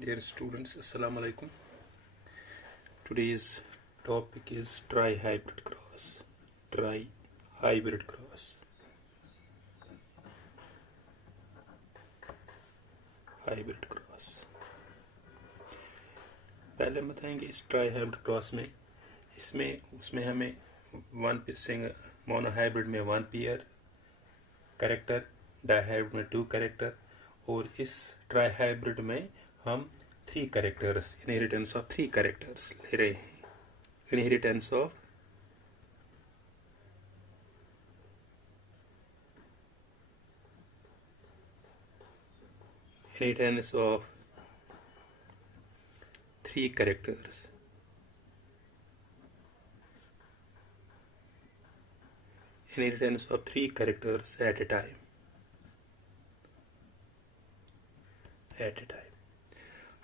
Dear students, Assalamu alaikum. Today's topic is tri-hybrid cross. Tri-hybrid cross. Hybrid cross. पहले हम बताएंगे इस try-hybrid cross में उसमें हमें वन मोनोहाइब्रिड में 1 पेयर कैरेक्टर, डाइहाइब्रिड में 2 कैरेक्टर और इस ट्राई-हाइब्रिड में हम 3 कैरेक्टर्स, इनहेरिटेंस ऑफ 3 कैरेक्टर्स ले रहे हैं। Inheritance of inheritance of 3 characters. Inheritance of 3 characters at a time.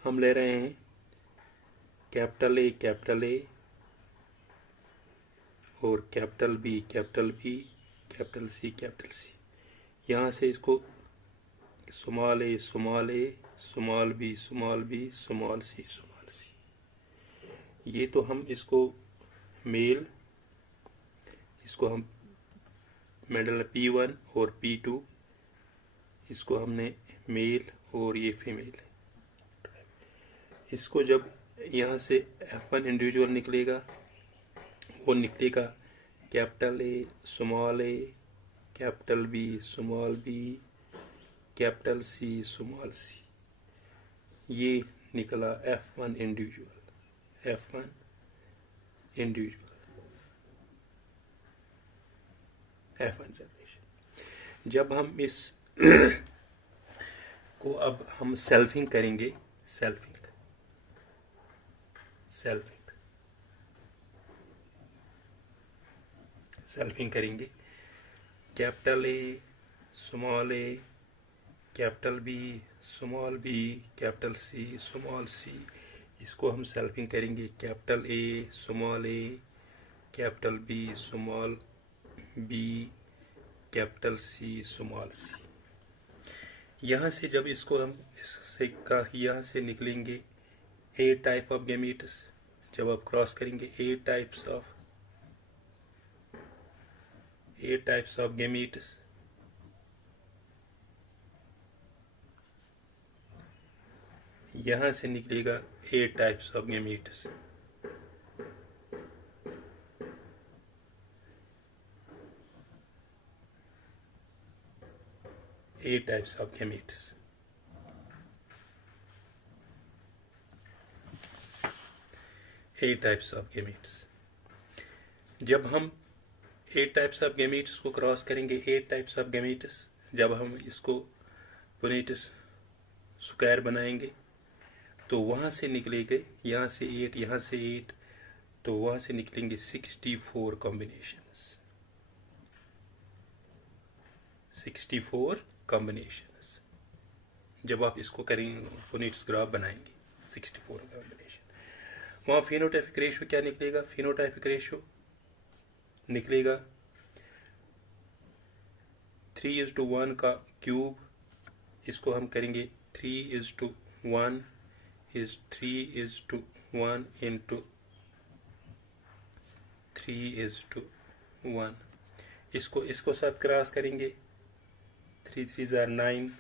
हम ले रहे हैं कैपिटल ए और कैपिटल बी, कैपिटल सी। यहाँ से इसको स्मॉल ए, स्मॉल बी, स्मॉल सी। ये तो हम इसको मेल, इसको हम मेडल P1 और P2, इसको हमने मेल और ये फीमेल। इसको जब यहाँ से F1 इंडिविजुअल निकलेगा, वो निकलेगा capital A, capital B, small B, capital C, small C. ये निकला F1 इंडिविजुअल। F1 generation. जब हम इस को अब हम सेल्फिंग करेंगे, सेल्फिंग करेंगे capital A, capital B, small B, capital C, small C. इसको हम सेल्फिंग करेंगे capital A, capital B, small B, capital C, small C. यहाँ से जब इसको हम यहाँ से निकलेंगे ए टाइप ऑफ गैमीट्स। जब आप क्रॉस करेंगे ए टाइप्स ऑफ गैमीट्स, यहाँ से निकलेगा A types of gametes. A types of gametes. जब हम A types of gametes को क्रॉस करेंगे, A types of gametes, जब हम इसको पुनेटस स्क्वायर बनाएंगे तो वहाँ से निकलेंगे, यहाँ से 8, तो वहाँ से निकलेंगे 64 कॉम्बिनेशंस। 64 कॉम्बिनेशंस। जब आप इसको करेंगे, पुनेट्स ग्राफ बनाएंगे 64 कॉम्बिनेशन। वहाँ फिनोटाइपिक रेशियो क्या निकलेगा? फिनोटाइपिक रेशियो निकलेगा 3:1 का क्यूब। इसको हम करेंगे 3:1 is 3:1 into 3:1। इसको साथ क्रॉस करेंगे 3 3s are 9,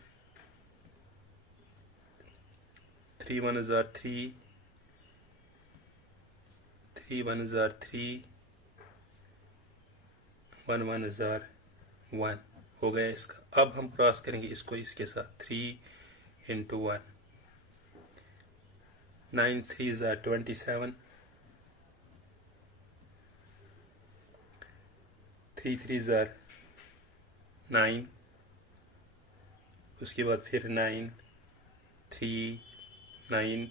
3 1s are 3, 3 1s are 3, 1 1s are 1 हो गया इसका। अब हम क्रॉस करेंगे इसको इसके साथ 3 into 1, 9 3s are 27, 3 3s are 9, उसके बाद फिर 9 3 9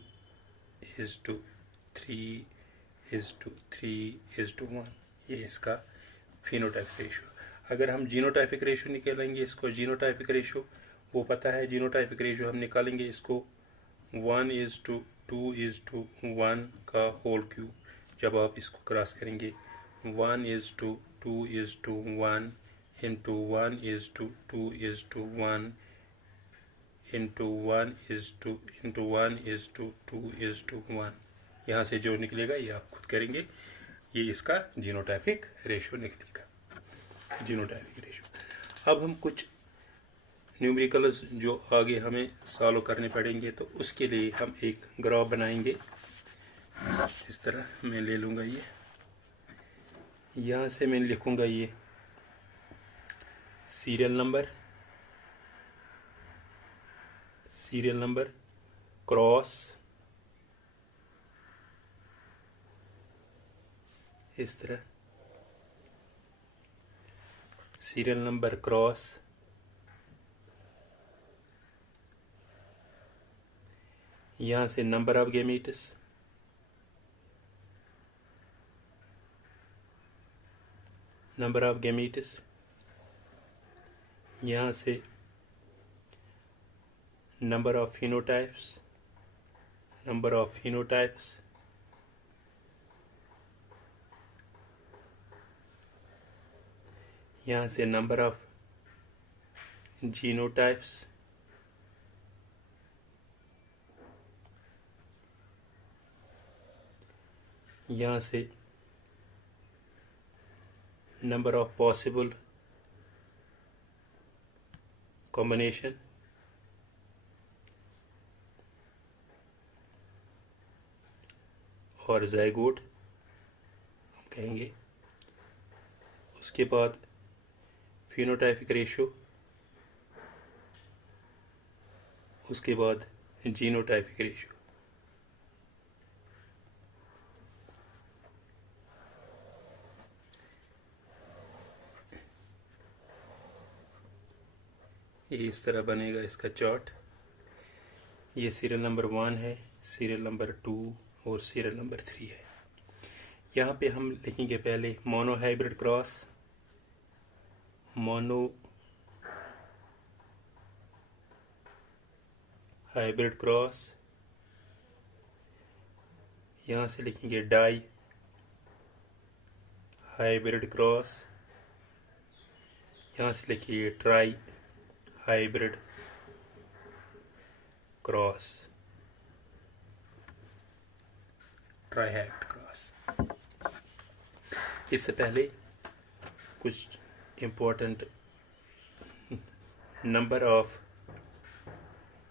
is to 3 is to 3 is to 1। ये इसका फिनोटाइपिक रेशियो। अगर हम जीनोटाइपिक रेशियो निकालेंगे, इसको जीनोटाइपिक रेशियो वो पता है। जीनोटाइपिक रेशियो हम निकालेंगे इसको 1:2:1 का होल क्यूब। जब आप इसको क्रॉस करेंगे 1:2:1 into 1:2:1 इंटू 1:1:2:1। यहाँ से जो निकलेगा ये आप खुद करेंगे, ये इसका जीनोटाइपिक रेशो निकलेगा, जीनोटाइपिक रेशो। अब हम कुछ न्यूमेरिकल्स जो आगे हमें सॉल्व करने पड़ेंगे, तो उसके लिए हम एक ग्राफ बनाएंगे। इस तरह मैं ले लूँगा, ये यहाँ से मैं लिखूँगा ये सीरियल नंबर क्रॉस, इस तरह सीरियल नंबर क्रॉस, यहाँ से नंबर ऑफ गैमीट्स, यहाँ से नंबर ऑफ फिनोटाइप्स, यहाँ से नंबर ऑफ जीनोटाइप्स, यहाँ से नंबर ऑफ पॉसिबल कॉम्बिनेशन, और ज़ायगोट हम कहेंगे। उसके बाद फिनोटाइपिक रेशो, उसके बाद जीनोटाइपिक रेशो। ये इस तरह बनेगा इसका चार्ट। ये सीरियल नंबर 1 है, सीरियल नंबर 2 और सीरियल नंबर 3 है। यहाँ पे हम लिखेंगे पहले मोनो हाइब्रिड क्रॉस, यहाँ से लिखेंगे डाई हाइब्रिड क्रॉस, यहाँ से लिखिए ट्राई हाइब्रिड क्रॉस, इससे पहले कुछ इम्पोर्टेंट नंबर ऑफ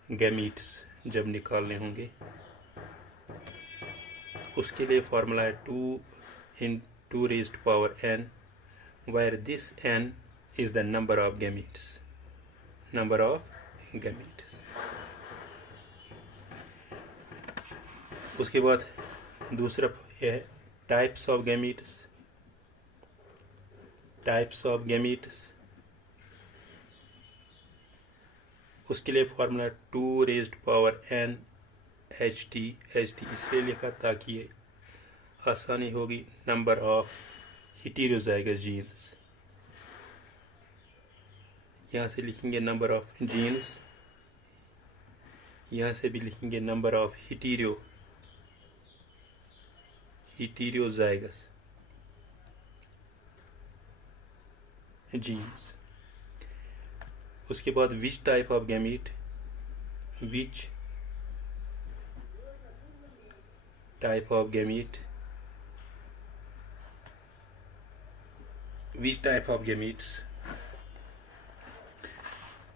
गैमीट्स जब निकालने होंगे, उसके लिए फॉर्मूला है 2 × 2⁻n, where this n is the number of gametes। उसके बाद दूसरा है टाइप्स ऑफ गैमीट्स। उसके लिए फॉर्मूला 2⁻n HT इसलिए लिखा ताकि ये आसानी होगी। नंबर ऑफ हेटेरोजाइगस जीन्स, यहाँ से लिखेंगे नंबर ऑफ जीन्स, यहाँ से भी लिखेंगे नंबर ऑफ हेटेरोजाइगस जीन्स। उसके बाद विच टाइप ऑफ गैमीट,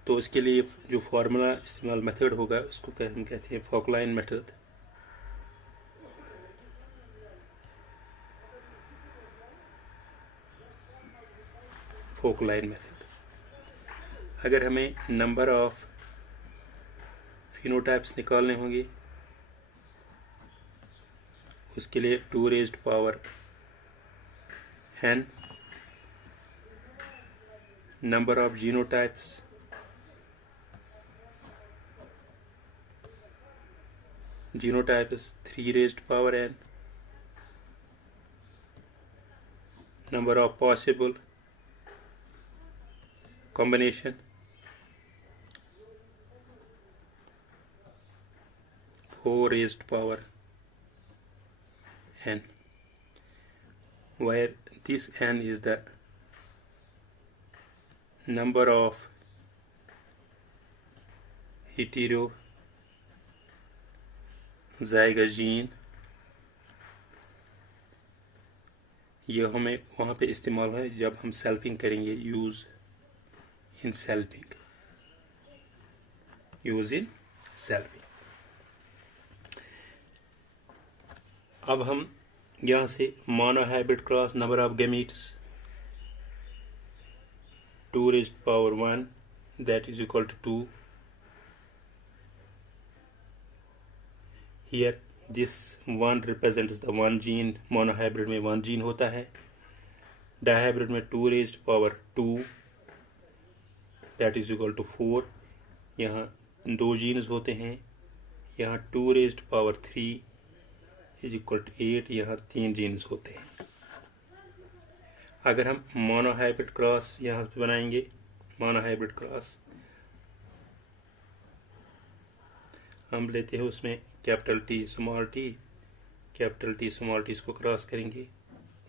तो इसके लिए जो फार्मूला इस्तेमाल मेथड होगा उसको हम कहते हैं फोकलाइन मेथड। अगर हमें नंबर ऑफ फिनोटाइप्स निकालने होंगे, उसके लिए 2⁻n number of genotypes, genotype is 3⁻n number of possible combination, 4⁻n, where this n is the number of heterozygous gene, ये हमें वहाँ पे इस्तेमाल है जब हम सेल्फिंग करेंगे, यूज़ इन सेल्फिंग। अब हम यहाँ से monohybrid cross, number of gametes 2⁻⁴ that is equal to 2. Here this 1 represents the one gene, monohybrid में 1 जीन होता है, dihybrid में 2⁻² that is equal to 4. यहाँ 2 जीन्स होते हैं, यहाँ 2⁻³ is equal to 8, यहाँ 3 जीन्स होते हैं। अगर हम मोनोहाइब्रिड क्रॉस यहाँ पे बनाएंगे, मोनोहाइब्रिड क्रॉस हम लेते हैं, उसमें capital T small T, capital T small T इसको क्रॉस करेंगे,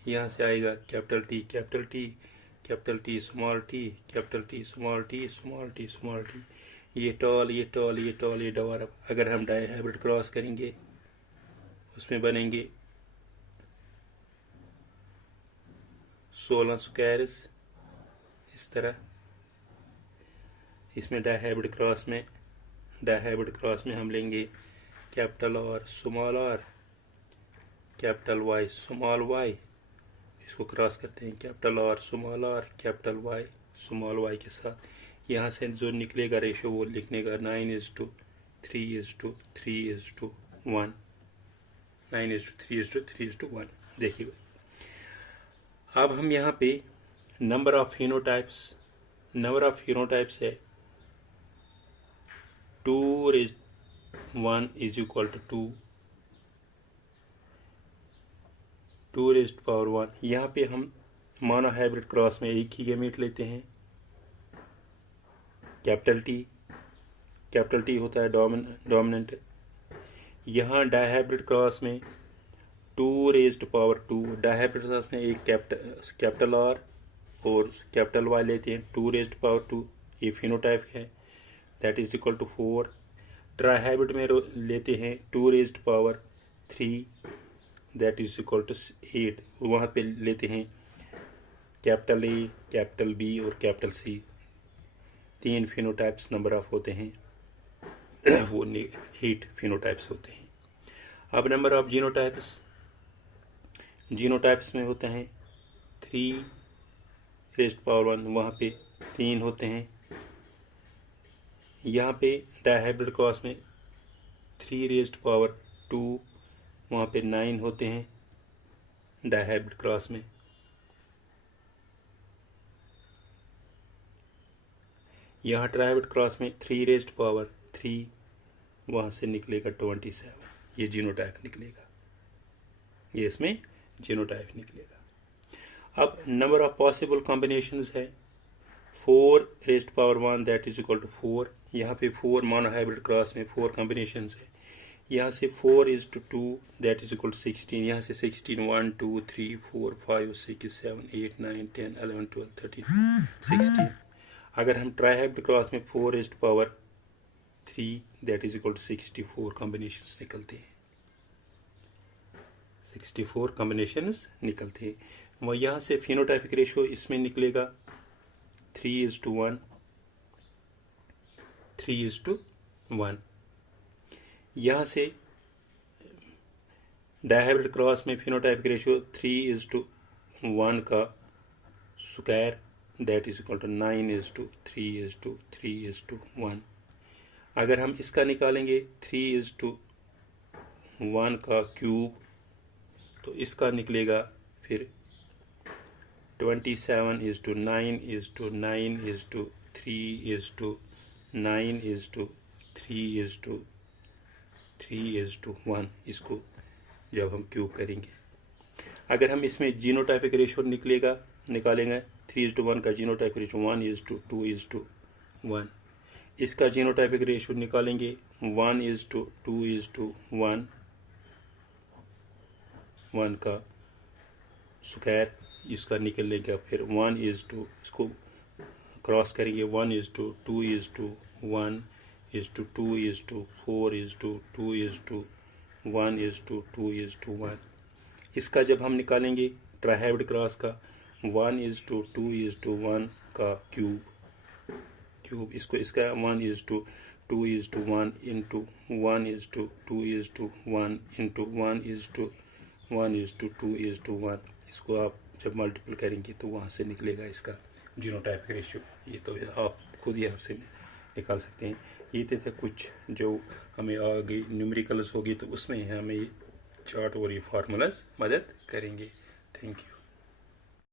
यहाँ से आएगा capital T capital T, capital T small T, capital T small T, small T small T, ये टॉल ये टॉल ये टॉल ये डॉरअप। अगर हम डाइहाइब्रिड क्रॉस करेंगे उसमें बनेंगे 16 स्क्वायर्स इस तरह। इसमें डाइहाइब्रिड क्रॉस में हम लेंगे कैपिटल और small R, capital Y small Y, इसको क्रॉस करते हैं कैपिटल और small R, capital Y small Y के साथ। यहाँ से जो निकलेगा रेशो वो लिखने का 9:3:3:1, 9:3:3:1। देखिए अब हम यहाँ पे नंबर ऑफ फिनोटाइप्स है 2:1 is equal to 2, 2⁻⁴। यहाँ पे हम मोनोहाइब्रिड क्रॉस में एक ही गैमेट लेते हैं, कैपिटल टी होता है डोमिनेंट। यहाँ डाइहाइब्रिड क्रॉस में 2⁻², डाइहाइब्रिड क्रॉस में एक कैपिटल आर और कैपिटल वाई लेते हैं, 2⁻², ये फिनोटाइप है, दैट इज इक्वल टू 4। ट्राइहाइब्रिड में लेते हैं 2⁻³ दैट इज इक्वल टू 8, वहाँ पे लेते हैं कैपिटल ए, कैपिटल बी और capital C, 3 phenotypes number of होते हैं, वो 8 फिनोटाइप्स होते हैं। अब नंबर ऑफ जीनोटाइप्स में होते हैं 3⁻1, वहाँ पे 3 होते हैं। यहाँ पे डाइहाइब्रिड क्रॉस में 3⁻², वहाँ पे 9 होते हैं डाइहाइब्रिड क्रॉस में। यहाँ ट्राइहाइब्रिड क्रॉस में 3⁻3, वहाँ से निकलेगा 27, ये जीनोटाइप निकलेगा, ये इसमें जीनोटाइप निकलेगा। अब नंबर ऑफ पॉसिबल कॉम्बिनेशंस है 4⁻1 दैट इज इक्वल टू 4, यहाँ पे 4 मोनोहाइब्रिड क्रॉस में 4 कॉम्बिनेशंस है। यहाँ से 4:2 दैट इज इक्वल टू 16, यहाँ से 16 1 2 3 4 5 6 7 8 9 10 11 12 13 16। अगर हम ट्राइहाइब्रिड क्रॉस में 4⁻3 that is equal to 64 combinations निकलते हैं, 64 कॉम्बिनेशंस निकलते हैं। वो यहाँ से फिनोटाइपिक रेशियो इसमें निकलेगा 3:1, 3:1। यहाँ से डाइहाइब्रिड क्रॉस में फिनोटाइपिक रेशियो 3:1 का square that is equal to 9:3:3:1। अगर हम इसका निकालेंगे 3:1 का क्यूब तो इसका निकलेगा फिर 27:9:3:9:3:1 इसको जब हम क्यूब करेंगे। अगर हम इसमें जीनोटाइपिक रेशियो निकालेंगे 3:1 का जीनोटाइपिक रेशियो 1:2:1, इसका जीनोटाइपिक रेशियो निकालेंगे 1:2:1 का स्क्वायर, इसका निकलेगा फिर 1:2, इसको क्रॉस करेंगे 1:2:1, 1:2:4:2:1:2:1। इसका जब हम निकालेंगे ट्राइहाइब्रिड क्रॉस का 1:2:1 का क्यूब इसको इसका 1:2:1 इंटू 1:2:1 इंटू 1:1:2:1। इसको आप जब मल्टीपल करेंगे तो वहाँ से निकलेगा इसका जीनोटाइपिक रेशियो। ये तो आप खुद ही आपसे निकाल सकते हैं। ये थे कुछ जो हमें आगे न्यूमेरिकल्स होगी तो उसमें हमें चार्ट और ये फार्मूलाज मदद करेंगे। Thank you.